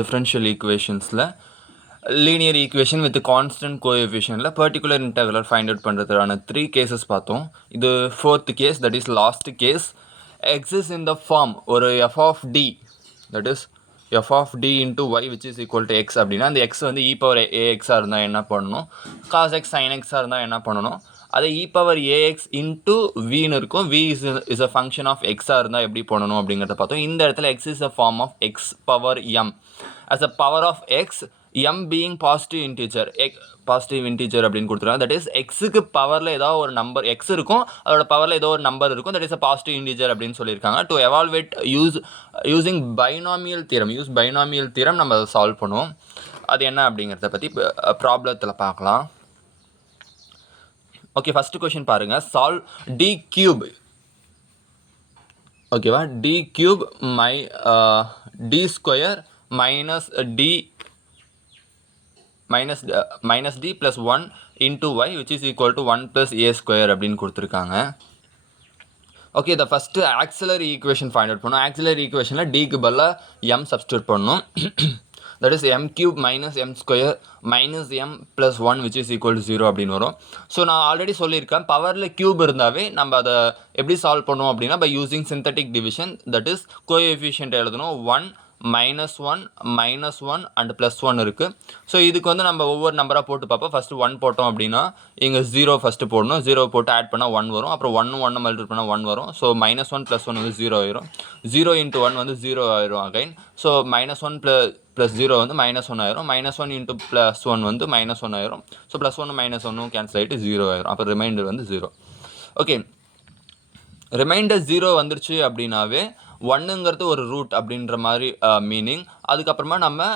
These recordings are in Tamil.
differential equations la linear equation with constant coefficient la particular integral find out பண்றதுக்கான 3 cases பார்த்தோம். இது fourth case, that is last case. Exists in the form ஒரு f of d, that is f of d into y which is equal to x அப்படின்னா அந்த x வந்து e power ax இருந்தால் என்ன பண்ணணும், cos x sin x இருந்தால் என்ன பண்ணணும், அதை e power ax into vன்னு இருக்கும். v is a function of x இருந்தால் எப்படி பண்ணணும் அப்படிங்கிறத பார்த்தோம். இந்த இடத்துல x is a form of x power m as a power of x, m being positive integer, positive integer அப்படின்னு கொடுத்துருக்காங்க. தட் இஸ் எக்ஸுக்கு பவரில் ஏதோ ஒரு நம்பர் எக்ஸ் இருக்கும், அதோட பவரில் ஏதோ ஒரு நம்பர் இருக்கும், that is a positive integer அப்படின்னு சொல்லியிருக்காங்க. To evaluate using binomial theorem நம்ம அதை சால்வ் பண்ணுவோம். அது என்ன அப்படிங்கிறத பற்றி ப்ராப்ளத்தில் பார்க்கலாம். ஓகே, ஃபஸ்ட்டு கொஷின் பாருங்கள். சால்வ் டி கியூப், ஓகேவா, D cube D square minus d plus 1 into y which is equal to 1 plus a square அப்படின்னு கொடுத்துருக்காங்க. ஓகே, இதை first auxiliary equation find out பண்ணணும். ஆக்சிலரி ஈக்குவேஷனில் டிக்கு பதிலாக m சப்ஸ்டியூட் பண்ணணும். That is m cube minus m square minus m plus 1 which is equal to 0 அப்படின்னு வரும். ஸோ நான் ஆல்ரெடி சொல்லியிருக்கேன், பவரில் கியூப் இருந்தாவே நம்ம அதை எப்படி சால்வ் பண்ணுவோம் அப்படின்னா by using synthetic division. That is coefficient எழுதணும். 1 -1 அண்ட் +1 இருக்குது. ஸோ இதுக்கு வந்து நம்ம ஒவ்வொரு நம்பராக போட்டு பார்ப்போம். ஃபஸ்ட்டு 1 போட்டோம் அப்படின்னா இங்கே 0 ஃபஸ்ட்டு போடணும். 0 போட்டு ஆட் பண்ணால் 1 வரும். அப்புறம் 1 மல்டிப்ளை பண்ணால் 1 வரும். ஸோ -1 +1 வந்து 0 ஆயிரும். 0 × 1 வந்து 0 ஆயிரும் அகைன். ஸோ -1 + 0 வந்து -1 ஆயிரும். -1 × +1 வந்து -1 ஆயிரும். ஸோ +1 -1 கேன்சல் ஆகிட்டு 0 ஆயிரும். அப்போ ரிமைண்டர் வந்து 0. ஓகே, ரிமைண்டர் 0 வந்துருச்சு அப்படின்னாவே 1ங்கிறது ஒரு ரூட் அப்படின்ற மாதிரி மீனிங். அதுக்கப்புறமா நம்ம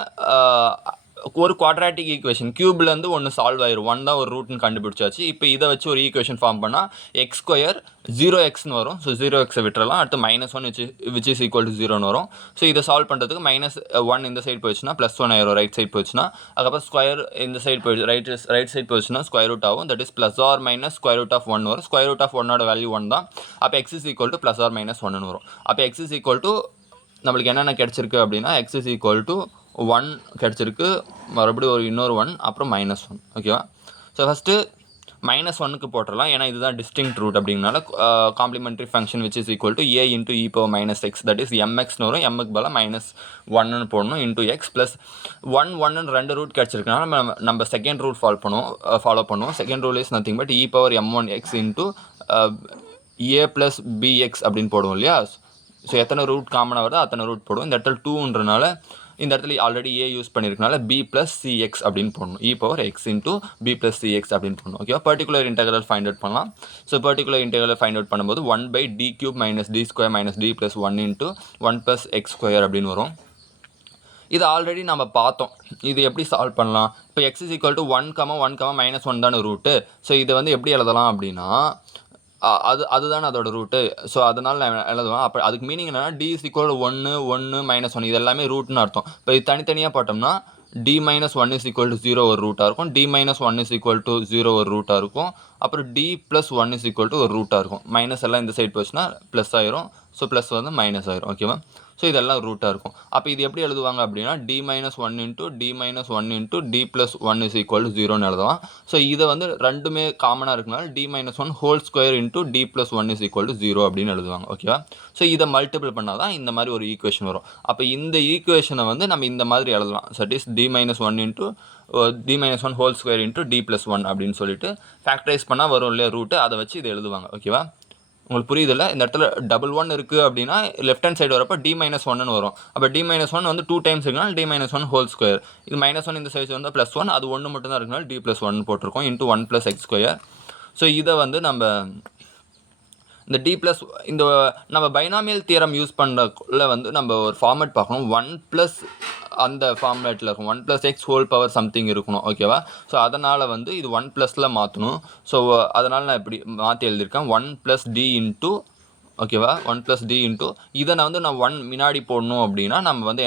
ஒரு குவாட்ராட்டிக் ஈக்குவேஷன் கியூப்லேருந்து ஒன்று சால்வ் ஆயிரும். 1 தான் ஒரு ரூட்னு கண்டுபிடிச்சாச்சு. இப்போ இதை வச்சு ஒரு ஈக்குவேஷன் ஃபார்ம் பண்ணால் x ஸ்கொயர் 0xன்னு வரும். ஸோ 0xை விட்டுறலாம். அடுத்து -1 which is equal to 0ன்னு வரும். ஸோ இதை சால்வ் பண்ணுறதுக்கு -1 இந்த சைடு போயிடுச்சுன்னா +1 ஆயிரும், ரைட் சைடு போயிடுச்சுன்னா. அதுக்கப்புறம் ஸ்கொயர் இந்த சைடு போயிடுச்சு, ரைட் சைடு போயிடுச்சுன்னா ஸ்கொயர் ரூட் ஆகும். That is plus or minus square root of 1 வரும். ஸ்கொயர் ரூட் ஆஃப் 1ஓட வேல்யூ 1 தான். அப்போ x is equal to plus or minus 1ன்னு வரும். அப்போ x is equal to நம்மளுக்கு என்னென்ன கிடச்சிருக்கு அப்படின்னா x is equal to 1 கிடச்சிருக்கு, மறுபடியும் ஒரு இன்னொரு 1, அப்புறம் -1. ஓகேவா? ஸோ ஃபஸ்ட்டு -1க்கு போட்டுடலாம், ஏன்னா இதுதான் டிஸ்டிங்க்ட் ரூட் அப்படிங்கனால. Complementary function which is equal to a into e power minus x, that is mxன்னு வரும். mக்கு பதிலாக -1ன்னு போடணும் இன்டூ எக்ஸ் ப்ளஸ் 1 ரெண்டு ரூட் கிடச்சிருக்கனால நம்ம செகண்ட் ரூல் ஃபாலோ பண்ணுவோம். Second rule is nothing but e power m1x into a plus bx அப்படின்னு போடுவோம் இல்லையா. ஸோ எத்தனை ரூட் காமனாக வருதோ அத்தனை ரூட் போடுவோம். இந்த இடத்துல 2ன்றனால இந்த இடத்துல ஆல்ரெடி ஏ யூஸ் பண்ணியிருக்கனால b plus cx அப்படின்னு போடணும். e power x into b plus cx அப்படின்னு போடணும். ஓகேவா? பர்டிகுலர் இன்டெக்ரல் ஃபைண்ட் அவுட் பண்ணலாம். So particular integral find out பண்ணும்போது 1/d³ minus d square minus d plus 1 into 1 plus x square அப்படின்னு வரும். இது ஆல்ரெடி நம்ம பார்த்தோம். இது எப்படி சால்வ் பண்ணலாம்? இப்போ x is equal to 1, 1, -1 தானே ரூட்டு. ஸோ இதை வந்து எப்படி எழுதலாம் அப்படின்னா அதுதானே அதோட ரூட்டு. ஸோ அதனால் நான் எழுதுவேன். அப்போ அதுக்கு மீனிங் என்னென்னா d is equal to 1, 1, -1 இது எல்லாமே ரூட்னு அர்த்தம். இப்போ இது தனித்தனியாக போட்டோம்னா d - 1 is equal to 0 ஒரு ரூட்டாக இருக்கும். d - 1 is equal to 0 ஒரு ரூட்டாக இருக்கும். அப்புறம் d plus 1 is equal to ஒரு ரூட்டாக இருக்கும். மைனஸ் எல்லாம் இந்த சைடு போச்சுன்னா ப்ளஸ் ஆயிரும். ஸோ ப்ளஸ் வந்து மைனஸ் ஆயிரும். ஓகேவா? ஸோ இதெல்லாம் ரூட்டாக இருக்கும். அப்போ இது எப்படி எழுதுவாங்க அப்படின்னா d - 1 into d - 1 into d plus 1 is equal to 0ன்னு எழுதுவான். So இதை வந்து ரெண்டுமே காமனாக இருக்கனால d - 1 whole square into d plus 1 is equal to 0 அப்படின்னு எழுதுவாங்க. ஓகேவா? ஸோ இதை மல்டிபிள் பண்ணால் தான் இந்த மாதிரி ஒரு ஈக்குவேஷன் வரும். அப்போ இந்த ஈக்குவேஷனை வந்து நம்ம இந்த மாதிரி எழுதலாம். That is d - 1 into d - 1 whole square into d plus 1 அப்படின்னு சொல்லிட்டு ஃபேக்டரைஸ் பண்ணால் வரும் இல்லையா ரூட்டு, அதை வச்சு இதை எழுதுவாங்க. ஓகேவா? உங்களுக்கு புரியுதில்ல? இந்த இடத்துல 1 இருக்குது அப்படின்னா லெஃப்ட் ஹேண்ட் சைடு வரப்போ d - 1ன்னு வரும். அப்போ d - 1 வந்து 2 டைம்ஸ் இருக்குனால d - 1 ஹோல் ஸ்கொயர். இது -1 இந்த சைஸ் வந்து +1, அது 1 மட்டும் தான் இருக்குனால d plus 1 போட்டிருக்கோம் into 1 plus x square. So இதை வந்து நம்ம இந்த d plus இந்த நம்ம பைனாமியல் தியரம் யூஸ் பண்ணுறக்குள்ள வந்து நம்ம ஒரு ஃபார்மேட் பார்க்கணும். 1 + அந்த ஃபார்மேட்டில் இருக்கும். 1 + x ஹோல் பவர் சம்திங் இருக்கணும். ஓகேவா? ஸோ அதனால் வந்து இது 1 +ல மாற்றணும். ஸோ அதனால் நான் இப்படி மாற்றி எழுதியிருக்கேன். 1 + d இன்ட்டு, ஓகேவா, 1 + d இன்ட்டு இதை நான் வந்து 1 முன்னாடி போடணும் அப்படின்னா நம்ம வந்து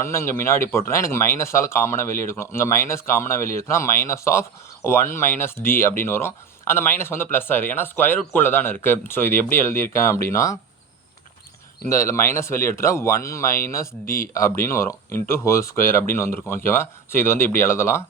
1 இங்கே முன்னாடி போட்டோன்னா எனக்கு மைனஸால் காமனாக வெளியே எடுக்கணும். இங்கே மைனஸ் காமனாக வெளியே எடுத்தோன்னா -1 - d அப்படின்னு வரும். அந்த மைனஸ் வந்து ப்ளஸ் ஆயிரும், ஏன்னா ஸ்கொயர் ரூட்குள்ளே தானே இருக்குது. ஸோ இது எப்படி எழுதியிருக்கேன் அப்படின்னா இந்த மைனஸ் வெளியே எடுத்துட்டா 1 மைனஸ் டி அப்படின்னு வரும் இன்ட்டு ஹோல் ஸ்கொயர் அப்படின்னு வந்திருக்கும் ஓகேவா. ஸோ இது வந்து இப்படி எழுதலாம்.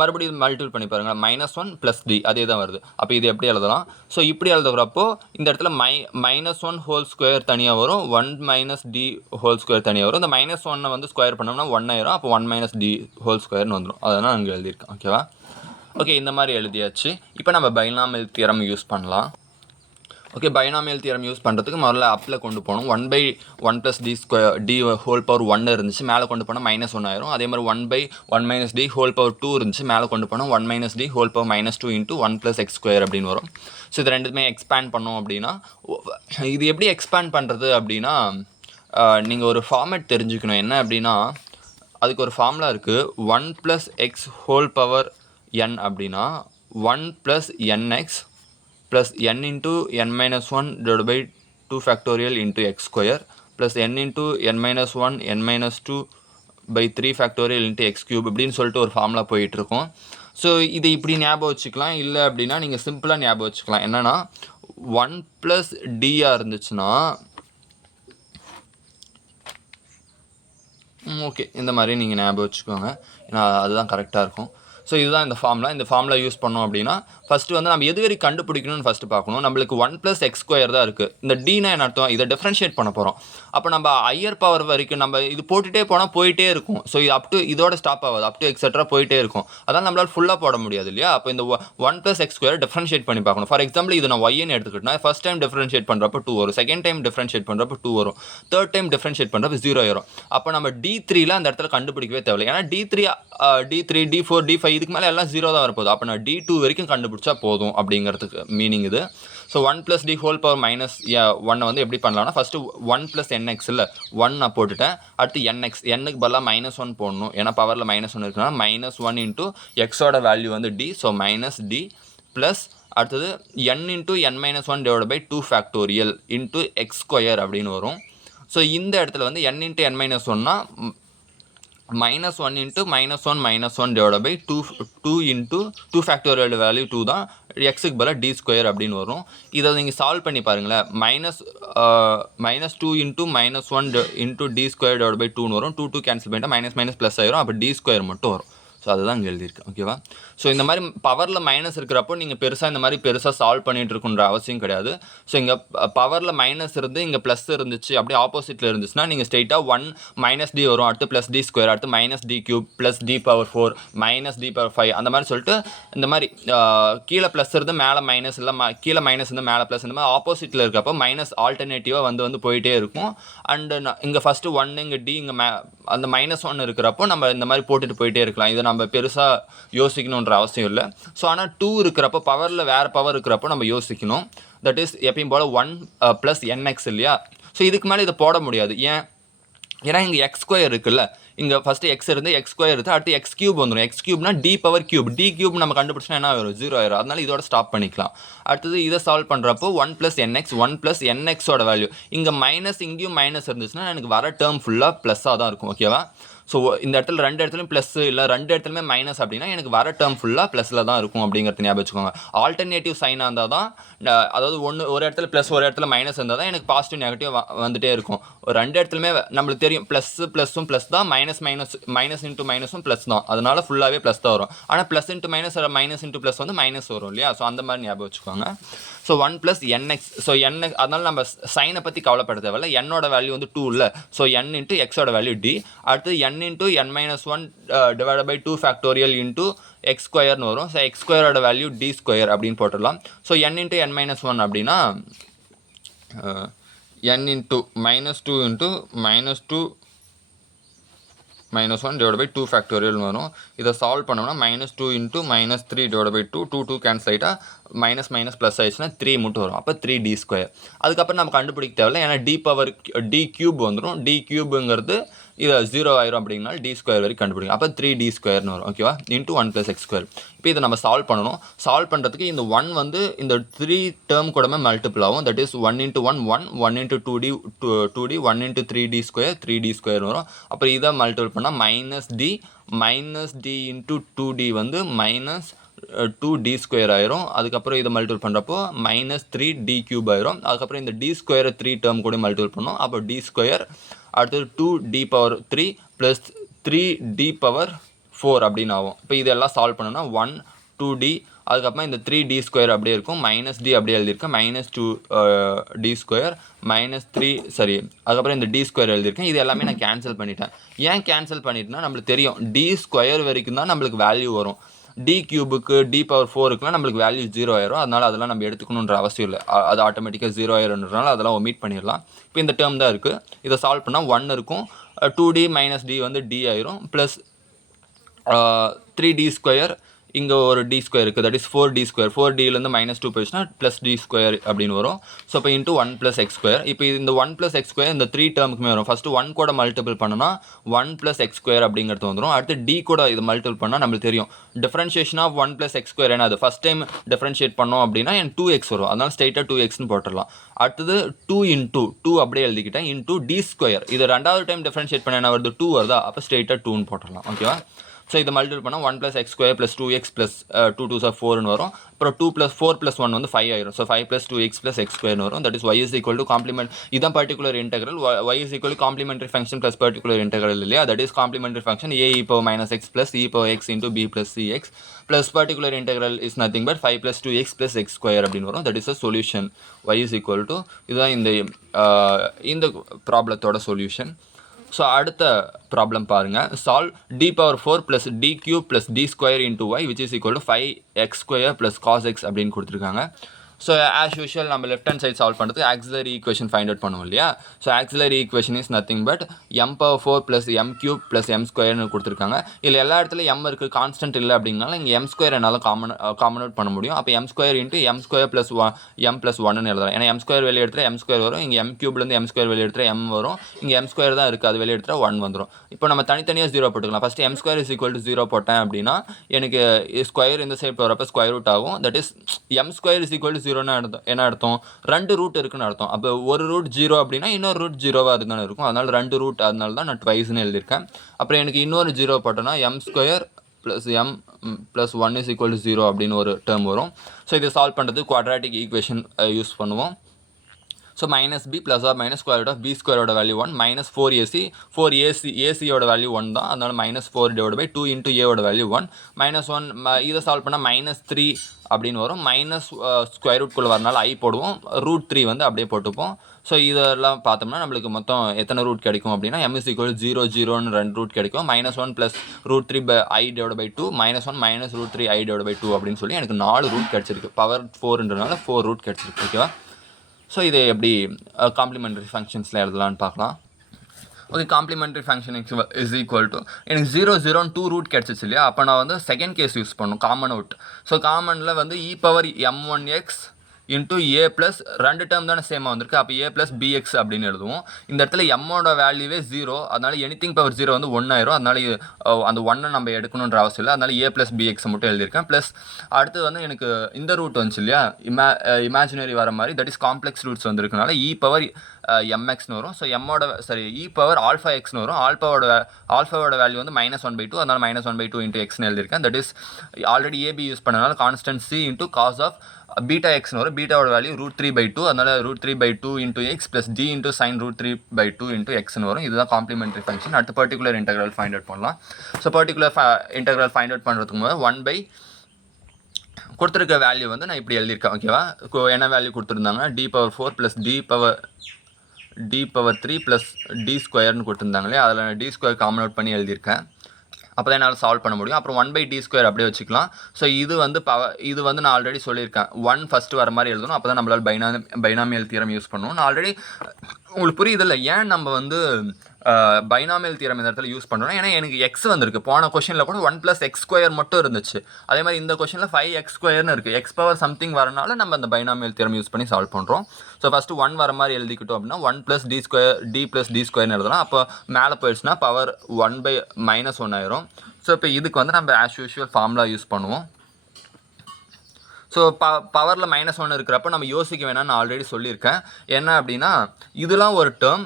மறுபடியும் மல்டிபிள் பண்ணி பாருங்கள், -1 + d அதே தான் வருது. அப்போ இது எப்படி எழுதலாம்? ஸோ இப்படி எழுதுகிறப்போ இந்த இடத்துல -1 ஹோல் ஸ்கொயர் தனியாக வரும், 1 மைனஸ் டி ஹோல் ஸ்கொயர் தனியாக வரும். இந்த -1 வந்து ஸ்கொயர் பண்ணோம்னா 1 ஆயிரும். அப்போ 1 மைனஸ் டி ஹோல் ஸ்கொயர்னு வந்துடும். அதனால் அங்கே எழுதியிருக்கேன் ஓகேவா. ஓகே, இந்த மாதிரி எழுதியாச்சு. இப்போ நம்ம பைனாமியல் தியரம் யூஸ் பண்ணலாம். ஓகே, பைனாமியல் தியரம் யூஸ் பண்ணுறதுக்கு முதல்ல அப்பில் கொண்டு போகணும். 1/1 + d square D whole power 1 இருந்துச்சு, மேலே கொண்டு போனால் -1 ஆயிரும். அதே மாதிரி 1/1 மைனஸ் டி ஹோல் பவர் 2 இருந்துச்சு, மேலே கொண்டு போனால் 1 minus D whole power -2 into 1 + x square அப்படின்னு வரும். ஸோ இது ரெண்டுமே எக்ஸ்பேண்ட் பண்ணோம் அப்படின்னா, இது எப்படி எக்ஸ்பேண்ட் பண்ணுறது அப்படின்னா, நீங்கள் ஒரு ஃபார்மேட் தெரிஞ்சுக்கணும். என்ன அப்படின்னா, அதுக்கு ஒரு ஃபார்முலா இருக்குது. 1 + x ஹோல் பவர் n அப்படின்னா 1 + nx plus n into n minus 1 divided by 2 factorial into x square plus n into n minus 1 n minus 2 by 3 factorial into x cube இப்படின்னு சொல்லிட்டு ஒரு ஃபார்முலா போயிட்டுருக்கோம். ஸோ இது இப்படி ஞாபகம் வச்சுக்கலாம். இல்லை அப்படின்னா நீங்கள் சிம்பிளாக ஞாபகம் வச்சுக்கலாம். என்னென்னா 1 + dஆ இருந்துச்சுன்னா ஓகே, இந்த மாதிரி நீங்கள் ஞாபகம் வச்சுக்கோங்க. ஏன்னா அதுதான் கரெக்டாக இருக்கும். ஸோ இதுதான் இந்த ஃபார்முலா யூஸ் பண்ணோம் அப்படின்னா, ஃபஸ்ட்டு வந்து நம்ம எது வரைக்கும் கண்டுபிடிக்கணும்னு ஃபஸ்ட்டு பார்க்கணும். நம்மளுக்கு 1 + x ஸ்கொயர் தான் இருக்குது. இந்த டீனா என்ன அர்த்தம்? இதை டிஃப்ரென்ஷியேட் பண்ண போகிறோம். அப்போ நம்ம ஹையர் பவர் வரைக்கும் நம்ம இது போட்டுகிட்டே போனால் போயிட்டே இருக்கும். ஸோ இது இதோட ஸ்டாப் ஆகாது, அப் டு எக்ஸெட்ரா போயிட்டே இருக்கும். அதான் நம்மளால் ஃபுல்லாக போட முடியாது இல்லையா. அப்போ இந்த 1 + x ஸ்கொயர் டிஃப்ரென்ஷியேட் பண்ணி பார்க்கணும். ஃபார் எக்ஸாம்பிள் இது நான் ஒய்ன்னு எடுத்துக்கிட்டேன்னா, ஃபஸ்ட் டைம் டிஃப்ரென்ஷியேட் பண்ணுறப்போ 2 வரும், செகண்ட் டைம் டிஃப்ரென்ஷியேட் பண்ணுறப்போ 2 வரும், தேர்ட் டைம் டிஃப்ரென்ஷியேட் பண்ணுறப்போ 0 ஆயிரும். அப்போ நம்ம D3ல அந்த இடத்துல கண்டுபிடிக்கவே தேவையில்லை. ஏன்னா D3, D4, D5 இதுக்கு மேலே எல்லாம் 0 தான் வரப்போகுது. அப்போ நான் D2 வரைக்கும் கண்டுபிடிச்சா போதும் அப்படிங்கிறதுக்கு மீனிங் இது. ஸோ 1 + d ஹோல் பவர் -1 வந்து எப்படி பண்ணலாம்னா, ஃபஸ்ட்டு 1 + nx இல்லை 1 நான் போட்டுட்டேன். அடுத்து nx, n-க்கு பதிலாக -1 போடணும். ஏன்னா பவரில் -1 இருக்குன்னா -1 இன்ட்டு எக்ஸோட வேல்யூ வந்து d. ஸோ -d ப்ளஸ் அடுத்தது n into n - 1 divide by 2 factorial into x square அப்படின்னு வரும். ஸோ இந்த இடத்துல வந்து n இன்ட்டு n - 1னா -1 into -1 divided by 2 into 2 factorial value 2 தான், எக்ஸுக்கு பதிலாக d ஸ்கொயர் அப்படின்னு வரும். இதை நீங்கள் சால்வ் பண்ணி பாருங்களேன். -2 into -1 into d square divided by 2ன்னு வரும். 2 கேன்சல் பண்ணிட்டால் ப்ளஸ் ஆயிரும். அப்போ d ஸ்கொயர் மட்டும் வரும். ஸோ அதுதான் இங்கே எழுதியிருக்கு ஓகேவா. ஸோ இந்த மாதிரி பவரில் மைனஸ் இருக்கிறப்போ நீங்கள் பெருசாக சால்வ் பண்ணிகிட்டு இருக்குன்ற அவசியம் கிடையாது. ஸோ இங்கே பவரில் மைனஸ் இருந்து இங்கே ப்ளஸ் இருந்துச்சு, அப்படியே ஆப்போசிட்டில் இருந்துச்சுன்னா நீங்கள் ஸ்ட்ரெயிட்டாக 1 - d வரும், அடுத்து +d ஸ்கொயர், அடுத்து -d³ + d power 4 -d power 5 அந்த மாதிரி சொல்லிட்டு இந்த மாதிரி கீழே ப்ளஸ் இருந்து மேலே மைனஸ், இல்லை கீழே மைனஸ் இருந்து மேலே ப்ளஸ், இந்த மாதிரி ஆப்போசிட்டில் இருக்கப்போ மைனஸ் ஆல்டர்னேட்டிவாக வந்து போயிட்டே இருக்கும். அண்டு இங்கே ஃபஸ்ட்டு 1 இங்கே d இங்கே அந்த -1 இருக்கிறப்போ நம்ம இந்த மாதிரி போட்டுட்டு போயிட்டே இருக்கலாம். இதை நம்ம பெருசாக யோசிக்கணுன்ற அவசியம் இல்லை. ஸோ ஆனால் 2 இருக்கிறப்போ, பவரில் வேறு பவர் இருக்கிறப்போ நம்ம யோசிக்கணும். தட் இஸ் எப்பயும் போல் 1 + nx இல்லையா. ஸோ இதுக்கு மேலே இதை போட முடியாது. ஏன்னா இங்கே எக்ஸ் ஸ்கொயர் இருக்குல்ல, இங்கே ஃபஸ்ட்டு எக்ஸ் இருந்து எக்ஸ் ஸ்கொயர் இருக்குது, அடுத்து x கியூப் வந்துடும். x கியூப்னா d power cube, d cube நம்ம கண்டுபிடிச்சா என்ன வரும்? 0 ஆயிரும். அதனால இதோட ஸ்டாப் பண்ணிக்கலாம். அடுத்தது இதை சால்வ் பண்ணுறப்போ 1 + nx, 1 + nxோட வேல்யூ இங்கே மைனஸ், இங்கேயும் மைனஸ் இருந்துச்சுன்னா எனக்கு வர டேர்ம் ஃபுல்லாக ப்ளஸ்ஸாக தான் இருக்கும் ஓகேவா. ஸோ இந்த இடத்துல ரெண்டு இடத்துலையும் ப்ளஸ் இல்லை ரெண்டு இடத்துலையுமே மைனஸ் அப்படின்னா எனக்கு வர டேர்ம் ஃபுல்லாக ப்ளஸில் தான் இருக்கும் அப்படிங்கிறது ஞாபகம் வச்சுக்கோங்க. ஆல்டர்னேட்டிவ் சைனாக இருந்தால் தான், அதாவது ஒரு இடத்துல ப்ளஸ் ஒரு இடத்துல மைனஸ் இருந்தால் தான் எனக்கு பாசிட்டிவ் நெகட்டிவ் வந்துகிட்டே இருக்கும். ரெண்டு இடத்துலையுமே நம்மளுக்கு தெரியும் ++ம் ப்ளஸ் தான், மைனஸ் இன்ட்டு மைனஸும் ப்ளஸ் தான், அதனால ஃபுல்லாகவே ப்ளஸ் தான் வரும். ஆனால் plus into minus, minus into plus வந்து மைனஸ் வரும் இல்லையா. ஸோ அந்த மாதிரி ஞாபகம் வச்சுக்கோங்க. ஸோ 1 + nx, ஸோ nx, அதனால் நம்ம சைனை பற்றி கவலைப்பட தேவையில்ல. என்னோட வேல்யூ வந்து 2 இல்லை, ஸோ n இன்ட்டு எக்ஸோட வேல்யூ d, அடுத்து n into n - 1 divide by 2 factorial into x ஸ்கொயர்னு வரும். ஸோ எக்ஸ் ஸ்கொயரோட வேல்யூ d ஸ்கொயர் அப்படின்னு போட்டுடலாம். ஸோ n இன்ட்டு n - 1 அப்படின்னா n into -2 into -2 -1 divided by 2 factorial வரும். இதை சால்வ் பண்ணோம்னா -2 into -3 divided by 2, 2 கேன்சல் ஆகிட்டா மைனஸ் ப்ளஸ் ஆயிடுச்சுன்னா 3 மட்டும் வரும். அப்போ 3d ஸ்கொயர். அதுக்கப்புறம் நம்ம கண்டுபிடிக்க தேவையில்லை, ஏன்னா d கியூப் வந்துடும். d கியூபுங்கிறது இது 0 ஆயிரும் அப்படின்னா d ஸ்கொயர் வரைக்கும் கண்டுபிடிக்கும். அப்போ 3d ஸ்கொயர்னு வரும் ஓகேவா, இன்ட்டு 1 + x ஸ்கொயர். இப்போ இதை நம்ம சால்வ் பண்ணணும். சால்வ் பண்ணுறதுக்கு இந்த 1 வந்து இந்த 3 டேர்ம் கூடமே மல்டிபிள் ஆகும். That is 1 × 1 1, 1 × 2d 1 × 3d square 3d square வரும். அப்புறம் இதை மல்டிபிள் பண்ணால் -d × 2d வந்து 2d ஸ்கொயர் ஆயிரும். அதுக்கப்புறம் இதை மல்டிபிள் பண்ணுறப்போ -3d கியூப் ஆயிரும். அதுக்கப்புறம் இந்த d ஸ்கொயரை 3 டேர்ம் கூட மல்டிபிள் பண்ணோம். அப்போ d ஸ்கொயர் அடுத்தது 2d power 3 plus 3d power 4 அப்படின்னு ஆகும். இப்போ இதெல்லாம் சால்வ் பண்ணோன்னா 1 2d அதுக்கப்புறமா இந்த 3d ஸ்கொயர் அப்படியே இருக்கும், -d அப்படியே எழுதியிருக்கேன், -2d ஸ்கொயர் -3 சரி அதுக்கப்புறம் இந்த d ஸ்கொயர் எழுதியிருக்கேன். இது எல்லாமே நான் கேன்சல் பண்ணிட்டேன். ஏன் கேன்சல் பண்ணிட்டேன்னா நம்மளுக்கு தெரியும் d ஸ்கொயர் வரைக்கும் தான் நம்மளுக்கு வேல்யூ வரும். d கியூபுக்கு d பவர் 4க்குலாம் நம்மளுக்கு வேல்யூ 0 ஆயிரும். அதனால் அதெல்லாம் நம்ம எடுத்துக்கணுன்ற அவசியம் இல்லை, அது ஆட்டோமேட்டிக்காக 0 ஆயிரும்ன்றனால அதெல்லாம் ஒமிட் பண்ணிடலாம். இப்போ இந்த டேர்ம் தான் இருக்குது, இதை சால்வ் பண்ணால் 1 இருக்கும், 2d - d வந்து d ஆயிரும், ப்ளஸ் 3d ஸ்கொயர் இங்கே ஒரு d ஸ்கொயர் இருக்குது, தட் இஸ் 4d ஸ்கொயர், 4dலேருந்து -2 போயிடுச்சுன்னா ப்ளஸ் d ஸ்கொயர் அப்படின்னு வரும். ஸோ இப்போ இன்ட்டு 1 + x ஸ்கொயர். இப்போ இந்த 1 + x ஸ்கொயர் இந்த 3 டேர்முக்குமே வரும். ஃபஸ்ட்டு 1 கூட மல்டிபிள் பண்ணோன்னா 1 + x ஸ்கொயர் அப்படிங்கிறது வந்துடும். அடுத்து d கூட இது மல்டிபிள் பண்ணால் நம்மளுக்கு தெரியும் டிஃபரன்ஷியேஷன் ஆஃப் 1 + x ஸ்கொயர் என்ன, அது ஃபஸ்ட் டைம் டிஃபரன்ஷியேட் பண்ணோம் அப்படின்னா என் 2x வரும், அதனால் ஸ்ட்ரைட்டாக 2xன்னு போட்டுடலாம். அடுத்தது 2 × 2 அப்படியே எழுதிக்கிட்டேன், இன்ட்டு d ஸ்கொயர், இது ரெண்டாவது டைம் டிஃபரன்ஷியேட் பண்ண என்ன வருது 2 வருதா, அப்போ ஸ்ட்ரைட்டாக 2ன்னு போட்டுடலாம். ஓகேவா? ஸோ இதை மல்டிபிள் பண்ணால் 1 + x square + 2x + 2 2s are 4ன்னு வரும். அப்புறம் 2 + 4 + 1 வந்து 5 ஆயிரும். ஸோ 5 + 2x + x ஸ்கொயர்னு வரும். தட் இஸ் y = காம்ப்ளிமெண்ட், இதான் particular integral. y = complementary function plus particular integral இல்லையா, that is complementary function a e power - x + e power x × b + cx plus particular integral is nothing but 5 + 2x + x square அப்படின்னு வரும். That is a solution. y = இதுதான் இந்த ப்ராப்ளத்தோட சொல்யூஷன். ஸோ அடுத்த ப்ராப்ளம் பாருங்கள். Solve d power 4 plus d cube plus d square into y which is equal to 5x square plus cos x அப்படின்னு கொடுத்துருக்காங்க. ஸோ ஆஸ் யூஷுவல் நம்ம லெஃப்ட் ஹேண்ட் சைட் சால்வ் பண்ணுறதுக்கு ஆக்சிலரி ஈக்குவேஷன் ஃபைண்ட் அவுட் பண்ணுவோம் இல்லையா. So auxiliary equation is nothing but m power 4 plus m cube plus m ஸ்கொயர்னு கொடுத்துருக்காங்க. இதில் எல்லா இடத்துலையும் m இருக்குது, கான்ஸ்டன்ட் இல்லை அப்படின்னால இங்கே m ஸ்கொயர் என்னால் காமன் அவுட் பண்ண முடியும். அப்போ m square into m square plus m + 1ன்னு எழுதலாம். ஏன்னா m ஸ்கொயர் வெளியே எடுத்துகிற m ஸ்கொயர் வரும், இங்கே m கியூப்லேருந்து m ஸ்கொயர் வெளியே எடுத்துகிற m வரும், இங்கே m ஸ்கொயர் தான் இருக்குது, அது வெளியே எடுத்துகிற 1 வந்துடும். இப்போ நம்ம தனித்தனியாக 0 போட்டுக்கலாம். First m square is equal to 0 போட்டேன் அப்படின்னா எனக்கு ஸ்கொயர் இந்த சைட் போகிறப்ப ஸ்கொயர் ரூட் ஆகும். That is m square is equal to 0ன்னு என்ன அர்த்தம், 2 ரூட் இருக்குன்னு அர்த்தம். அப்போ ஒரு ரூட் 0 அப்படின்னா இன்னொரு ரூட் 0வாக இருந்தாலும் இருக்கும், அதனால் 2 ரூட், அதனால தான் நான் ட்வைஸ்ன்னு எழுதியிருக்கேன். அப்புறம் எனக்கு இன்னொரு 0 போட்டோன்னா m square plus m + 1 is equal to 0 அப்படின்னு ஒரு டேர்ம் வரும். ஸோ இதை சால்வ் பண்ணுறது குவாட்ராட்டிக் ஈக்குவேஷன் யூஸ் பண்ணுவோம். So -b plus or minus square root of b ஸ்கொயரோட வேல்யூ 1 -4ac ஏசியோட வேல்யூ 1 தான், அதனால் -4/2 × a வேல்யூ 1 -1 இதை சால்வ் பண்ணால் -3 அப்படின்னு வரும். ஸ்கொயர் ரூட்குள்ளே வரனால i போடுவோம், √3 வந்து அப்படியே போட்டுப்போம். ஸோ இதெல்லாம் பார்த்தோம்னா நம்மளுக்கு மொத்தம் எத்தனை ரூட் கிடைக்கும் அப்படின்னா m = 0 0ன்னு 2 ரூட் கிடைக்கும். -1 + √3i/2 -1 - √3i/2 அப்படின்னு சொல்லி எனக்கு 4 ரூட் கிடச்சிருக்கு. பவர் 4ன்றனால 4 ரூட் கிடச்சிருக்கு. ஓகேவா? ஸோ இதை எப்படி காம்ப்ளிமெண்டரி ஃபங்க்ஷன்ஸில் எழுதலான்னு பார்க்கலாம். Okay, complementary function is equal to எனக்கு 0 0ன்னு 2 ரூட் கிடச்சிச்சு இல்லையா, அப்போ நான் வந்து செகண்ட் கேஸ் யூஸ் பண்ணணும், காமன் அவுட். ஸோ காமனில் வந்து e⁻m1x into a plus 2 term தானே சேமாக வந்திருக்கு, அப்போ a + bx அப்படின்னு எழுதுவோம். இந்த இடத்துல m-ஓட வேல்யூவே 0, அதனால் எனிதிங் பவர் 0 வந்து 1 ஆயிரும். அதனால் அந்த 1 நம்ம எடுக்கணுன்ற அவசியம் இல்லை, அதனால் a + bx மட்டும் எழுதியிருக்கேன். ப்ளஸ் அடுத்து வந்து எனக்கு இந்த ரூட் வந்துச்சு இல்லையா, இமேஜினரி வர மாதிரி, தட் இஸ் காம்ப்ளெக்ஸ் ரூட்ஸ் வந்துருக்கனால e⁻mxன்னு வரும். ஸோ e⁻αxன்னு வரும். ஆல்ஃபாவோட வேல்யூ வந்து -1/2, அதனால் -1/2 × xன்னு எழுதியிருக்கேன். That is already ab use பண்ணனால constant c × cos of beta எக்ஸ்னு வரும். பீட்டாவோட வேல்யூ √3/2, அதனால் √3/2 × x ப்ளஸ் d × sin √3/2 × xன்னு வரும். இதுதான் காம்ப்ளிமெண்டரி ஃபங்க்ஷன். அடுத்து பர்டிகுலர் இன்டெக்ரல் ஃபைண்ட் அவுட் பண்ணலாம். So particular integral find out பண்ணுறதுக்கு முதல்ல 1 கொடுத்துருக்க வேல்யூ வந்து நான் இப்படி எழுதியிருக்கேன். ஓகேவா? என்ன வேல்யூ கொடுத்துருந்தாங்க, d power 4 plus d power 3 plus d ஸ்கொயர்னு கொடுத்துருந்தாங்களே, அதில் நான் d ஸ்கொயர் காமன் அவுட் பண்ணி எழுதியிருக்கேன். அப்போ தான் என்னால் சால்வ் பண்ண முடியும். அப்புறம் 1/d² அப்படியே வச்சுக்கலாம். ஸோ இது வந்து நான் ஆல்ரெடி சொல்லியிருக்கேன், 1 ஃபஸ்ட்டு வர மாதிரி எழுதணும், அப்போ தான் நம்மளால் பைனாமியல் தியரம் யூஸ் பண்ணுவோம். நான் ஆல்ரெடி உங்களுக்கு புரியுதில்ல ஏன் நம்ம வந்து பைனாமியல் தியரம் இந்த இடத்துல யூஸ் பண்ணுறோம். ஏன்னா எனக்கு எக்ஸ் வந்திருக்கு, போன கொஷனில் கூட 1 + x² மட்டும் இருந்துச்சு. அதே மாதிரி இந்த கொஷனில் 5x² இருக்குது, x பவர் சம்திங் வரனால நம்ம அந்த பைனாமியல் தியரம் யூஸ் பண்ணி சால்வ் பண்ணுறோம். ஸோ ஃபஸ்ட்டு 1 வர மாதிரி எழுதிக்கிட்டோம் அப்படின்னா 1 + d + d² எழுதலாம். அப்போ மேலே போயிடுச்சுன்னா பவர் 1/-1 ஆயிரும். ஸோ இப்போ இதுக்கு வந்து நம்ம ஆஸ் யூஷுவல் ஃபார்முலா யூஸ் பண்ணுவோம். ஸோ பவரில் -1 இருக்கிறப்ப நம்ம யோசிக்க வேணாம்னு நான் ஆல்ரெடி சொல்லியிருக்கேன். என்ன அப்படின்னா இதெல்லாம் ஒரு டேர்ம்,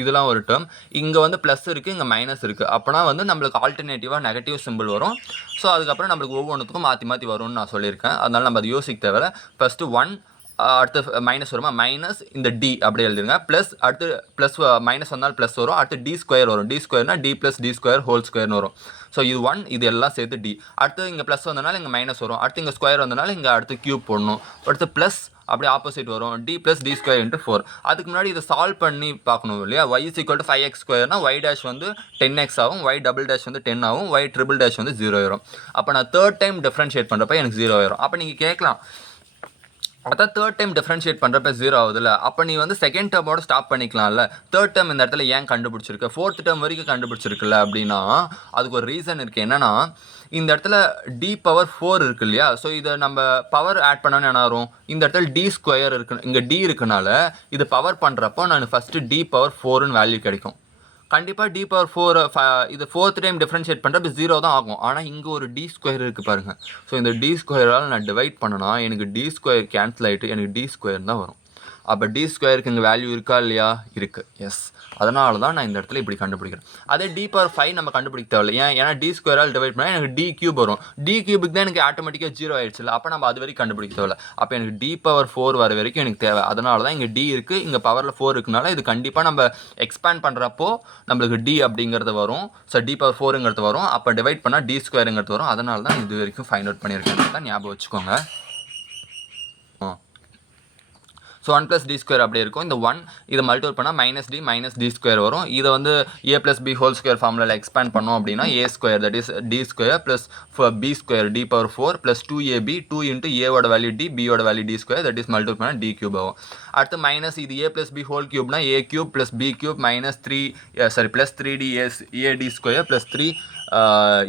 இதெல்லாம் ஒரு டேர்ம். இங்கே வந்து ப்ளஸ் இருக்குது, இங்கே மைனஸ் இருக்குது. அப்போனா வந்து நம்மளுக்கு ஆல்டர்னேட்டிவாக நெகட்டிவ் சிம்பிள் வரும். ஸோ அதுக்கப்புறம் நம்மளுக்கு ஒவ்வொன்றுத்துக்கும் மாற்றி மாற்றி வரும்னு நான் சொல்லியிருக்கேன். அதனால் நம்ம அது யோசிக்க தேவையில்ல. ஃபஸ்ட்டு 1 அடுத்து மைனஸ் வருமா, மைனஸ் இந்த டி அப்படியே எழுதிருங்க. ப்ளஸ் அடுத்து ப்ளஸ் மைனஸ் வந்தால் ப்ளஸ் வரும். அடுத்து டி ஸ்கொயர் வரும். டி ஸ்கொயர்னா D plus D square whole ஸ்கொயர்னு வரும். ஸோ இது 1, இது எல்லாம் சேர்த்து டி. அடுத்து இங்கே ப்ளஸ் வந்தனால இங்கே மைனஸ் வரும். அடுத்து இங்கே ஸ்கொயர் வந்தனால இங்கே அடுத்து கியூப் போடணும். அடுத்து ப்ளஸ் அப்படியே ஆப்போசிட் வரும். D plus D square into 4. அதுக்கு முன்னாடி இதை சால்வ் பண்ணி பார்க்கணும் இல்லையா. y is equal to 5x ஸ்கொயர்னா y டேஷ் வந்து 10x ஆகும், y டபுள் டேஷ் வந்து 10 ஆகும், y ட்ரிபிள் டேஷ் வந்து 0 ஆயிரும். அப்போ நான் தேர்ட் டைம் டிஃப்ரென்ஷியேட் பண்ணுறப்ப எனக்கு 0 ஆயிரும். அப்போ நீங்கள் கேட்கலாம், அதான் தேர்ட் டைம் டிஃப்ரென்ஷியேட் பண்ணுறப்ப 0 ஆகுதுல்ல, அப்போ நீ வந்து செகண்ட் டேர்மோட ஸ்டாப் பண்ணிக்கலாம்ல. தேர்ட் டேர்ம் இந்த இடத்துல ஏன் கண்டுபிடிச்சிருக்க, ஃபோர்த் டேர்ம் வரைக்கும் கண்டுபிடிச்சிருக்குல்ல அப்படின்னா அதுக்கு ஒரு ரீசன் இருக்குது. என்னன்னா இந்த இடத்துல d பவர் 4 இருக்கு இல்லையா. ஸோ இதை நம்ம பவர் ஆட் பண்ணோன்னு என்ன வரும், இந்த இடத்துல d ஸ்கொயர் இருக்கு, இங்கே d இருக்குனால இது பவர் பண்ணுறப்போ நான் ஃபஸ்ட்டு d பவர் 4ன்னு வேல்யூ கிடைக்கும். கண்டிப்பாக d பவர் 4 இது ஃபோர்த் டைம் டிஃப்ரென்ஷியேட் பண்ணுறப்ப 0 தான் ஆகும். ஆனால் இங்கே ஒரு d ஸ்கொயர் இருக்குது பாருங்கள். ஸோ இந்த d ஸ்கொயரால் நான் டிவைட் பண்ணனா எனக்கு d ஸ்கொயர் கேன்சல் ஆகிட்டு எனக்கு d ஸ்கொயர் தான் வரும். அப்போ d ஸ்கொயருக்கு இங்கே வேல்யூ இருக்கா இல்லையா, இருக்குது. எஸ், அதனால தான் நான் இந்த இடத்துல இப்படி கண்டுபிடிக்கிறேன். அதே d பவர் 5 நம்ம கண்டுபிடிக்க தேவையில்லை. ஏன்னா d ஸ்கொயரால் டிவைட் பண்ணால் எனக்கு d கியூப் வரும். d கியூபுக்கு தான் எனக்கு ஆட்டோமேட்டிக்காக 0 ஆயிடுச்சு இல்லை. அப்போ நம்ம அது வரைக்கும் கண்டுபிடிக்க தேவையில்லை. அப்போ எனக்கு d பவர் 4 வர வரைக்கும் எனக்கு தேவை. அதனால தான் இங்கே d இருக்குது, இங்கே பவரில் 4 இருக்குனால இது கண்டிப்பாக நம்ம எக்ஸ்பேண்ட் பண்ணுறப்போ நம்மளுக்கு d அப்படிங்கிறது வரும். ஸோ d பவர் 4ங்கிறது வரும். அப்போ டிவைட் பண்ணால் d ஸ்கொயருங்கிறது வரும். அதனால தான் இது வரைக்கும் ஃபைண்ட் அவுட் பண்ணியிருக்கேன். தான் ஞாபகம் வச்சுக்கோங்க. ஸோ 1 ப்ளஸ் டி ஸ்கொயர் அப்படியே இருக்கும். இந்த 1 இதை மல்டிபிள் பண்ணால் மைனஸ் டி ஸ்கொயர் வரும். இதை வந்து a plus B whole square ஃபார்முலாவில் எக்ஸ்பேண்ட் பண்ணோம் அப்படின்னா a square that is D square plus B square D power 4 plus 2ab 2 into ஏவோட வேல்யூ டி, பியோட value D square that is multiple பண்ணால் டி கியூப் ஆகும். அடுத்து மைனஸ் இது a ப்ளஸ் பி ஹோல் கியூப்னா a cube plus B cube minus plus 3d AD square plus 3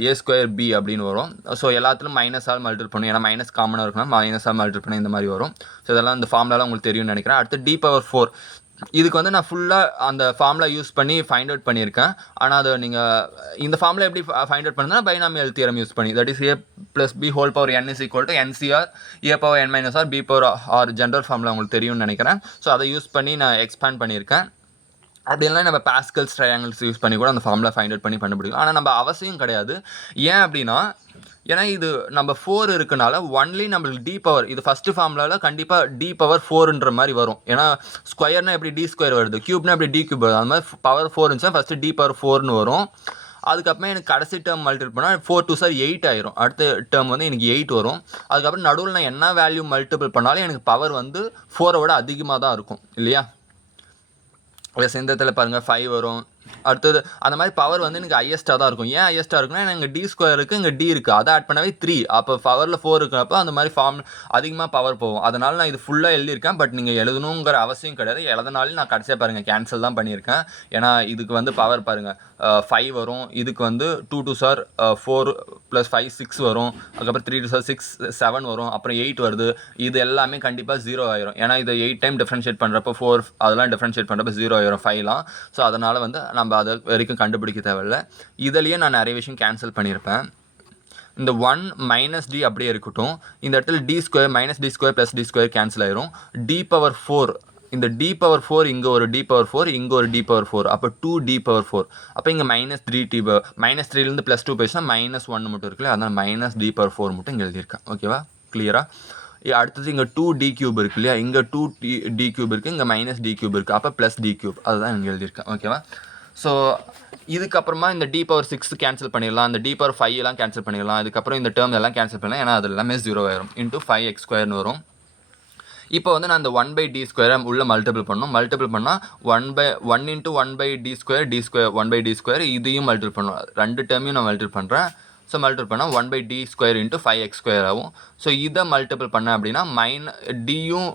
a square b அப்படின்னு வரும். ஸோ எல்லாத்துலையும் மைனஸால் மல்டிபிள் பண்ணும். ஏன்னா மைனஸ் காமனாக இருக்கணும், மைனஸால் மல்டிபிள் பண்ண இந்த மாதிரி வரும். ஸோ இதெல்லாம் இந்த ஃபார்முலாலாம் உங்களுக்கு தெரியும்னு நினைக்கிறேன். அடுத்து d பவர் 4 இதுக்கு வந்து நான் ஃபுல்லாக அந்த ஃபார்முலா யூஸ் பண்ணி ஃபைண்ட் அவுட் பண்ணியிருக்கேன். ஆனால் அது நீங்கள் இந்த ஃபார்முலா எப்படி ஃபைண்ட் அவுட் பண்ணுன்னா பைனாமியல் தியரம் யூஸ் பண்ணி, that is a plus B whole power n is equal to NCR a power n minus R b power R general formula உங்களுக்கு தெரியும்னு நினைக்கிறேன். ஸோ அதை யூஸ் பண்ணி நான் எக்ஸ்பேண்ட் பண்ணியிருக்கேன். அப்படின்லாம் நம்ம பாஸ்கல்ஸ் ட்ரையாங்கிள்ஸ் யூஸ் பண்ணி கூட அந்த ஃபார்முலா ஃபைண்ட் அவுட் பண்ணி கண்டுபிடிக்கும். ஆனால் நம்ம அவசியம் கிடையாது. ஏன் அப்படின்னா ஏன்னா இது நம்ம 4 இருக்குனால ஒன்லி நம்மளுக்கு டி பவர் இது ஃபஸ்ட்டு ஃபார்முலாவில் கண்டிப்பாக டி பவர் 4ன்ற மாதிரி வரும். ஏன்னா ஸ்கொயர்னா எப்படி டி ஸ்கொயர் வருது, கியூப்னா எப்படி டி கியூப் வருது, அந்த மாதிரி பவர் 4 இருந்துச்சுன்னா ஃபஸ்ட்டு டி பவர் 4ன்னு வரும். அதுக்கப்புறமா எனக்கு கடைசி டேர்ம் மல்டிபிள் பண்ணால் 4 2 சார் 8 ஆயிரும். அடுத்த டேர்ம் வந்து எனக்கு 8 வரும். அதுக்கப்புறம் நடுவில் நான் என்ன வேல்யூ மல்டிபிள் பண்ணாலும் எனக்கு பவர் வந்து 4 விட அதிகமாக தான் இருக்கும் இல்லையா. இந்த இடத்துல பாருங்கள் 5 வரும். அடுத்தது அந்த மாதிரி பவர் வந்து எனக்கு ஹையஸ்ட்டாக தான் இருக்கும். ஏன் ஹையஸ்ட்டாக இருக்குன்னா இங்கே டி ஸ்கொயர் இருக்குது, இங்கே டி இருக்குது, அதை ஆட் பண்ணவே 3. அப்போ பவரில் 4 இருக்கிறப்போ அந்த மாதிரி அதிகமாக பவர் போகும். அதனால் நான் இது ஃபுல்லாக எழுதியிருக்கேன். பட் நீங்கள் எழுதணுங்கிற அவசியம் கிடையாது. எழுதினாலும் நான் கடைசியாக பாருங்கள் கேன்சல் தான் பண்ணியிருக்கேன். ஏன்னா இதுக்கு வந்து பவர் பாருங்கள் 5 வரும், இதுக்கு வந்து 2 2 சார் 4 ப்ளஸ் 5 6 வரும், அதுக்கப்புறம் 3 2 சார் 6 7 வரும், அப்புறம் 8 வருது. இது எல்லாமே கண்டிப்பாக 0 ஆயிரும். ஏன்னா இதை 8 டைம் டிஃப்ரென்ஷியேட் பண்ணுறப்போ 4 அதெல்லாம் டிஃப்ரென்ஷியேட் பண்ணுறப்போ 0 ஆயிரும் 5லாம். ஸோ அதனால் வந்து நம்ம அது வரைக்கும் கண்டுபிடிக்க தேவையில்லை. இதுலேயே நான் நிறைய விஷயம் கேன்சல் பண்ணியிருப்பேன். இந்த 1 மைனஸ் டி அப்படியே இருக்கட்டும். இந்த இடத்துல D square minus D square plus D square cancel ஆயிரும். டி பவர் 4 இந்த d பவர் 4 இங்கே ஒரு d பவர் 4 இங்கே ஒரு d பவர் 4 அப்போ 2d பவர் 4. அப்போ இங்கே மைனஸ் 3t மைனஸ் 3லேருந்து ப்ளஸ் 2 போயிடுச்சுன்னா மைனஸ் 1 மட்டும் இருக்குல்ல, அதனால் மைனஸ் d பவர் 4 மட்டும் இங்கே எழுதியிருக்கேன். ஓகேவா, கிளியராக. அடுத்தது இங்கே 2d கியூப் இருக்கு இல்லையா, இங்கே 2d கியூப் இருக்குது, இங்கே மைனஸ் d கியூப் இருக்குது, அப்போ ப்ளஸ் d கியூப் அதுதான் இங்கே எழுதியிருக்கேன். ஓகேவா. ஸோ இதுக்கப்புறமா இந்த d பவர் 6 கேன்சல் பண்ணிடலாம், இந்த d பவர் 5 எல்லாம் கேன்சல் பண்ணிடலாம். இதுக்கப்புறம் இந்த டேர்ம் எல்லாம் கேன்சல் பண்ணலாம், ஏன்னா அது எல்லாமே 0 ஆயிரும். இன்ட்டு 5x ஸ்கொயர்னு வரும். இப்போ வந்து நான் இந்த 1/d ஸ்கொயரை உள்ள மல்டிபிள் பண்ணணும். மல்டிபிள் பண்ணால் 1 into 1/d square 1/d square இதையும் மல்டிபிள் பண்ணணும். ரெண்டு டேர்மையும் நான் மல்டிபிள் பண்ணுறேன். ஸோ மல்டிபிள் பண்ணால் 1/d square into 5x square ஆகும். ஸோ இதை மல்டிபிள் பண்ணேன் அப்படின்னா டியும்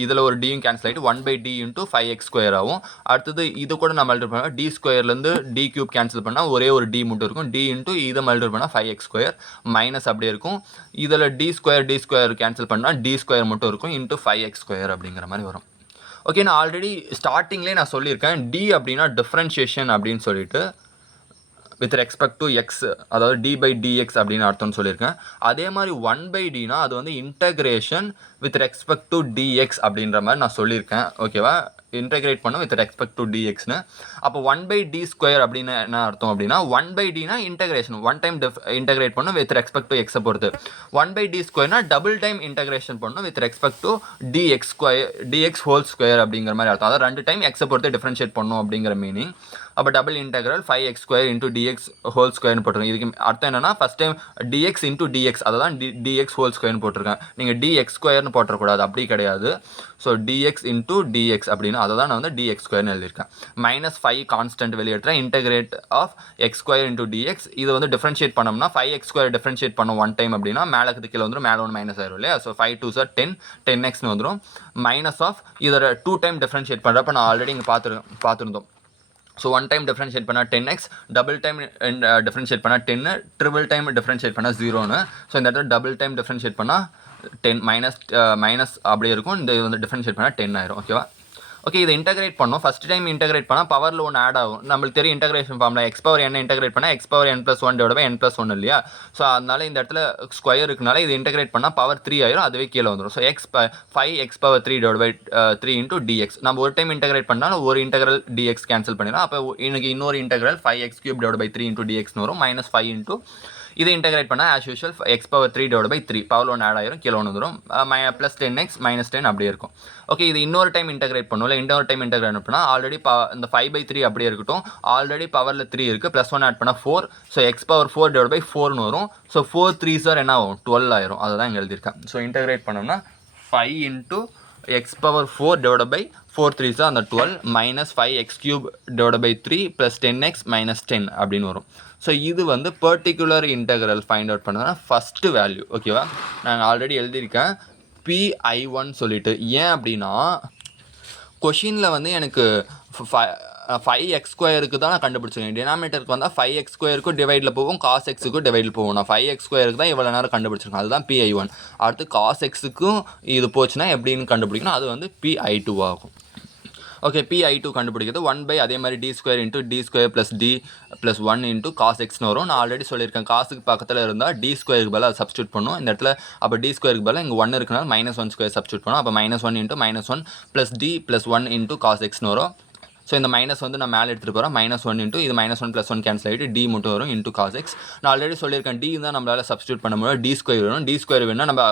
இதில் ஒரு டியும் கேன்சல் ஆகிட்டு 1/d இன்ட்டு 5x ஸ்கொயர் ஆகும். அடுத்தது இது கூட நான் மல்டிபிள் பண்ணால் டி ஸ்கொயர்லேருந்து டி கியூப் கேன்சல் பண்ணால் ஒரே ஒரு டி மட்டும் இருக்கும். டி இன்ட்டு இதை மல்டிபிள் பண்ணால் 5x ஸ்கொயர் மைனஸ் அப்படியே இருக்கும். இதில் டி ஸ்கொயர் கேன்சல் பண்ணால் டி ஸ்கொயர் மட்டும் இருக்கும் இன்ட்டு 5x ஸ்கொயர் அப்படிங்கிற மாதிரி வரும். ஓகே, நான் ஆல்ரெடி ஸ்டார்டிங்லேயே நான் சொல்லியிருக்கேன் டி அப்படின்னா டிஃப்ரென்ஷியேஷன் அப்படின்னு சொல்லிட்டு வித் ரெஸ்பெக்ட் டு எக்ஸ், அதாவது d/dx அப்படின்னு அர்த்தம்னு சொல்லியிருக்கேன். அதே மாதிரி 1/dனா அது வந்து integration with respect to dx அப்படின்ற மாதிரி நான் சொல்லியிருக்கேன். ஓகேவா, இன்டெகிரேட் பண்ணும் வித் ரெஸ்பெக்ட் டு டிஎக்ஸ்னு. அப்போ 1/d² அப்படின்னு என்ன அர்த்தம் அப்படின்னா 1/dனா இன்டெகிரேஷன் ஒன் டைம் இன்டெகிரேட் பண்ணும் வித் ரெஸ்பெக்ட் டு எக்ஸை பொறுத்து. 1/d²னா டபுள் டைம் இன்டெகிரேஷன் பண்ணும் with respect to dx whole square அப்படிங்கிற மாதிரி அர்த்தம். அதாவது 2 டைம் எக்ஸை பொறுத்து டிஃபரன்ஷியேட் பண்ணும் அப்படிங்கிற மீனிங். அப்போ double integral 5x² into dx whole ஸ்கொயர்னு போட்டிருக்கேன். இதுக்கு அர்த்தம் என்னன்னா first time dx into dx, அதை தான் dx ஹோல் ஸ்கொயர்னு போட்டிருக்கேன். நீங்கள் dx² போட்டக்கூடாது, அப்படி கிடையாது. ஸோ dx இன்டூ டிஎக்ஸ் அப்படின்னு அதை தான் நான் வந்து dx² எழுதியிருக்கேன். -5 கான்ஸ்டன்ட் வெளியேற்ற integrate of x² into dx. இது வந்து டிஃபரன்ஷியேட் பண்ணோம்னா 5x² டிஃபரன்ஷியேட் பண்ணோம் ஒன் டைம் அப்படின்னா மேலே கீழே வந்துடும், மேலே ஒன்று மைனஸ் ஆயிரும் இல்லையா. ஸோ 5 2s are 10, 10xன்னு வந்துடும். மைனஸ் ஆஃப் இதோட 2 டைம் டிஃபரன்ஷியேட் பண்ணுறப்ப நான் ஆல்ரெடி இங்கே பார்த்துருந்தோம். ஸோ ஒன் டைம் டிஃபரன்ஷியேட் பண்ணால் 10x, டபுள் டைம் டிஃபரன்ஷியேட் பண்ணால் 10, ட்ரிபிள் டைம் டிஃபரன்ஷியேட் பண்ணால் 0ன்னு. ஸோ இந்த இடத்துல டபுள் டைம் டிஃபரன்ஷியேட் பண்ணால் 10 மைனஸ் அப்படியே இருக்கும். இந்த இது வந்து டிஃபரன்ஷியேட் பண்ணால் 10 ஆயிரும். ஓகேவா. ஓகே, இதை இன்டெகிரேட் பண்ணோம். ஃபஸ்ட் டைம் இன்டெகிரேட் பண்ணால் பவரில் ஒன்று ஆட் ஆகும். நம்மளுக்கு தெரியும் இன்டெகிரேஷன் ஃபார்மில் x⁴n இன்டெகிரேட் பண்ணால் x⁴n+1/n+1 இல்லையா. ஸோ அதனால இந்த இடத்துல ஸ்கொயர் இருக்குனால இது இன்டெகிரேட் பண்ணால் பவர் 3 ஆயிரும், அதுவே கீழே வந்துடும். So 5x⁴3/3 into dx. நம்ம ஒரு டைம் இன்டெகிரேட் பண்ணாலும் ஒரு இன்டெகிரல் dx கேன்சல் பண்ணிடலாம். அப்போ எனக்கு இன்னொரு இன்டெகிரல் 5x³/3 இன்டூ dxன்னு வரும். -5 இன்டூ இதை இன்டெகிரேட் பண்ணால் as usual x⁴3/3 power 1 add ஆயிரும், கீழே ஒன்று வந்துடும். +10x -10 அப்படியே இருக்கும். ஓகே, இது இன்னொரு டைம் இன்டெகிரேட் பண்ணுவோம். இன்னொரு டைம் இன்டெகிரேட் பண்ணால் ஆல்ரெடி இந்த 5/3 அப்படியே இருக்கட்டும். ஆல்ரெடி பவரில் 3 இருக்குது, +1 ஆட் பண்ணால் 4. ஸோ x⁴4/4ன்னு வரும். ஸோ 4 3s என்ன ஆகும், 12 ஆயிரும். அதை தான் இங்கே எழுதியிருக்கேன். ஸோ இன்டெகிரேட் பண்ணோம்னா 5 இன்டூ x⁴4/4 3s அந்த 12 -5x³/3 +10x -10 அப்படின்னு வரும். ஸோ இது வந்து பர்டிகுலர் இன்டெகிரல் ஃபைண்ட் அவுட் பண்ணதுனா ஃபஸ்ட்டு வேல்யூ. ஓகேவா, நாங்கள் ஆல்ரெடி எழுதியிருக்கேன் PI1 சொல்லிட்டு. ஏன் அப்படின்னா கொஷினில் வந்து எனக்கு 5x² தான் நான் கண்டுபிடிச்சிருக்கேன். டினாமினேட்டருக்கு வந்தால் 5x² டிவைடில் போகும், cos x டிவைடில் போகும். நான் 5x² தான் இவ்வளோ நேரம் கண்டுபிடிச்சிருக்கேன், அதுதான் PI1. அடுத்து cos x இது போச்சுன்னா எப்படின்னு கண்டுபிடிக்கணும், அது வந்து PI2 ஆகும். ஓகே, PI2 கண்டுபிடிக்கிறது 1 அதே மாதிரி d² into d²+d+1 into cos xன்னு வரும். நான் ஆல்ரெடி சொல்லியிருக்கேன், காசுக்கு பக்கத்தில் இருந்தால் d² பதிலாக சப்ஸ்டியூட் பண்ணும். இந்த இடத்துல அப்போ d² பதிலாக இங்கே 1 இருக்குனால -1² சப்ஸ்டியூட் பண்ணும். அப்போ -1 இன்டூ -1 +d+1 இன்டூ cos xன்னு வரும். ஸோ இந்த மைனஸ் வந்து நான் மேலே எடுத்துகிட்டு போகிறேன். -1 இன்டூ இது -1 +1 கேன்சல் ஆகிட்டு d மட்டும் வரும் இன்டூ cos x. நான் ஆல்ரெடி சொல்லியிருக்கேன் d தான் நம்மளால் சப்ஸ்டியூட் பண்ண முடியும். d² வேணும். d² வேணும்னா நம்ம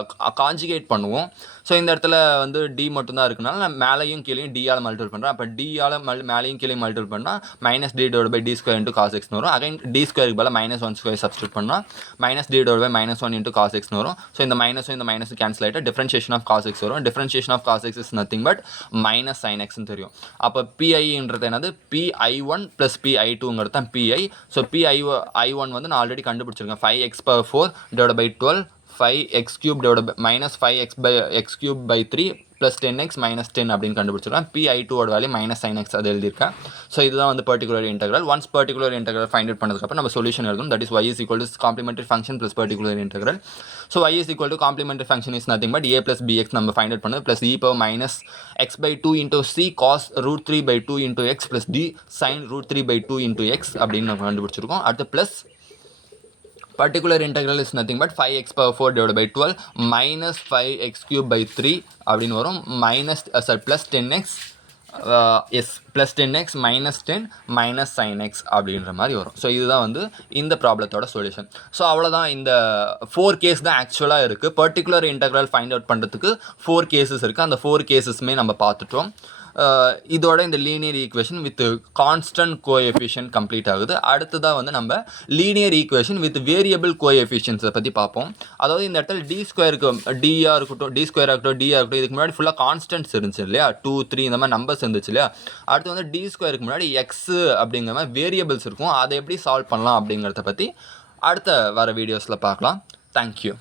கான்ஜுகேட் பண்ணுவோம். ஸோ இந்த இடத்துல வந்து d மட்டும் தான் இருக்குனால நான் மேலேயும் கீழேயும் d ஆல் மல்டிபிள் பண்ணுறேன். அப்போ d ஆல் மேலேயும் கீழேயும் மல்டிபிள் பண்ணால் -d/d² இன்டூ cos xன்னு வரும். அகைன் d² பதிலாக -1² சப்ஸ்டியூட் பண்ணால் -d/-1 இன்டூ cos xன்னு வரும். ஸோ இந்த மைனஸும் இந்த மைனஸ் கேன்சல் ஆகிட்டு டிஃபரன்ஷியேஷன் ஆஃப் cos x வரும். Differentiation of cos x is nothing but -sin xன்னு தெரியும். அப்போ PI என்னது PI1 + PI2ங்கிறது தான் PI. ஸோ PI1 வந்து நான் ஆல்ரெடி கண்டுபிடிச்சிருக்கேன். 5x⁴4/12 5x³ +10x -10 அப்படின்னு கண்டுபிடிச்சிருக்கேன். PI2 வேல்யூ -sin x அது எழுதியிருக்கேன். ஸோ இதுதான் வந்து particular integral. Once particular integral find out பண்ணதுக்கப்புறம் நம்ம சொல்யூஷன் எழுதணும். That is y is equal to complementary function plus particular integral. So y is equal to complementary function is nothing but a + bx நம்ம ஃபைண்ட் அவுட் பண்ணது +e⁻ -x/2 into c cos √3/2 into x plus d sin √3/2 into x அப்படின்னு நம்ம கண்டுபிடிச்சிருக்கோம். அடுத்து plus particular integral is nothing but 5x⁴4/12 -5x³/3 அப்படின்னு வரும். +10x +10x -10 -sin x அப்படின்ற மாதிரி வரும். ஸோ இதுதான் வந்து இந்த ப்ராப்ளத்தோட சொல்யூஷன். ஸோ அவ்வளோதான். இந்த 4 கேஸ் தான் ஆக்சுவலாக இருக்குது. பர்டிகுலர் இன்டெக்ரல் ஃபைண்ட் அவுட் பண்ணுறதுக்கு 4 கேசஸ் இருக்குது. அந்த 4 கேசஸுமே நம்ம பார்த்துட்டோம். இதோட இந்த linear equation with constant coefficient complete ஆகுது. அடுத்ததாக வந்து நம்ம லீனியர் ஈக்குவேஷன் வித் வேரியபிள் கோஎஃபிஷியன்ஸை பற்றி பார்ப்போம். அதாவது இந்த இடத்துல d² d-ஆ இருக்கட்டும், d² ஆகட்டும், d-ஆ இருக்கட்டும், இதுக்கு முன்னாடி ஃபுல்லாக கான்ஸ்டன்ட்ஸ் இருந்துச்சு இல்லையா, 2 3 இந்த மாதிரி நம்பர்ஸ் இருந்துச்சு இல்லையா. அடுத்து வந்து d² முன்னாடி x அப்படிங்கிற மாதிரி வேரியபிள்ஸ் இருக்கும். அதை எப்படி சால்வ் பண்ணலாம் அப்படிங்கிறத பற்றி அடுத்த வர வீடியோஸில் பார்க்கலாம். தேங்க்யூ.